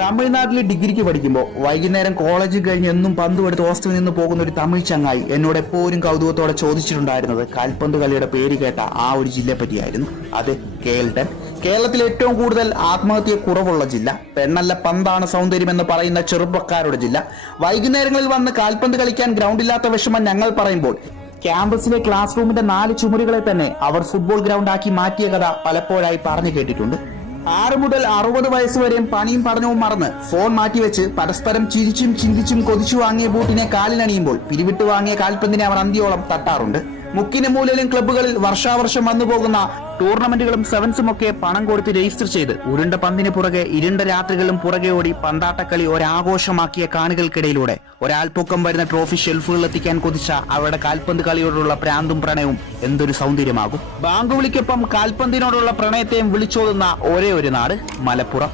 തമിഴ്നാട്ടിൽ ഡിഗ്രിക്ക് പഠിക്കുമ്പോൾ വൈകുന്നേരം കോളേജ് കഴിഞ്ഞ് എന്നും പന്ത് എടുത്ത് ഹോസ്റ്റലിൽ നിന്ന് പോകുന്ന ഒരു തമിഴ് ചങ്ങായി എന്നോട് എപ്പോഴും കൗതുകത്തോടെ ചോദിച്ചിട്ടുണ്ടായിരുന്നത് കാൽപന്ത് കളിയുടെ പേര് കേട്ട ആ ഒരു ജില്ലയെ പറ്റിയായിരുന്നു. അത് കേൾട്ടൻ. കേരളത്തിൽ ഏറ്റവും കൂടുതൽ ആത്മഹത്യ കുറവുള്ള ജില്ല, പെണ്ണല്ല പന്താണ് സൗന്ദര്യം എന്ന് പറയുന്ന ചെറുപ്പക്കാരുടെ ജില്ല. വൈകുന്നേരങ്ങളിൽ വന്ന് കാൽപന്ത് കളിക്കാൻ ഗ്രൗണ്ടില്ലാത്ത വിഷമം ഞങ്ങൾ പറയുമ്പോൾ ക്യാമ്പസിലെ ക്ലാസ് റൂമിന്റെ 4 ചുമരുകളെ തന്നെ അവർ ഫുട്ബോൾ ഗ്രൗണ്ടാക്കി മാറ്റിയ കഥ പലപ്പോഴായി പറഞ്ഞു കേട്ടിട്ടുണ്ട്. 6 മുതൽ 60 വയസ്സ് വരെയും പണിയും പഠനവും മറന്ന് ഫോൺ മാറ്റിവെച്ച് പരസ്പരം ചിരിച്ചും ചിന്തിച്ചും കൊതിച്ചു വാങ്ങിയ ബൂട്ടിനെ കാലിലണിയുമ്പോൾ പിരിവിട്ട് വാങ്ങിയ കാൽപന്തിനെ അവർ അന്ത്യോളം തട്ടാറുണ്ട്. മുക്കിന് മൂലയിലും ക്ലബ്ബുകളിൽ വർഷാവർഷം വന്നുപോകുന്ന ടൂർണമെന്റുകളും സെവൻസും ഒക്കെ പണം കൊടുത്ത് രജിസ്റ്റർ ചെയ്ത് ഉരുണ്ട പന്തിന് പുറകെ ഇരുണ്ട രാത്രികളും പുറകെ ഓടി പന്താട്ടക്കളി ഒരാഘോഷമാക്കിയ കാണികൾക്കിടയിലൂടെ ഒരാൾപ്പൊക്കം വരുന്ന ട്രോഫി ഷെൽഫുകളിൽ എത്തിക്കാൻ കൊതിച്ച അവരുടെ കാൽപന്ത് കളിയോടുള്ള പ്രാന്തും പ്രണയവും എന്തൊരു സൗന്ദര്യമാകും. ബാങ്കുവിളിക്കൊപ്പം കാൽപന്തിനോടുള്ള പ്രണയത്തെയും വിളിച്ചോതുന്ന ഒരേ ഒരു നാട് മലപ്പുറം.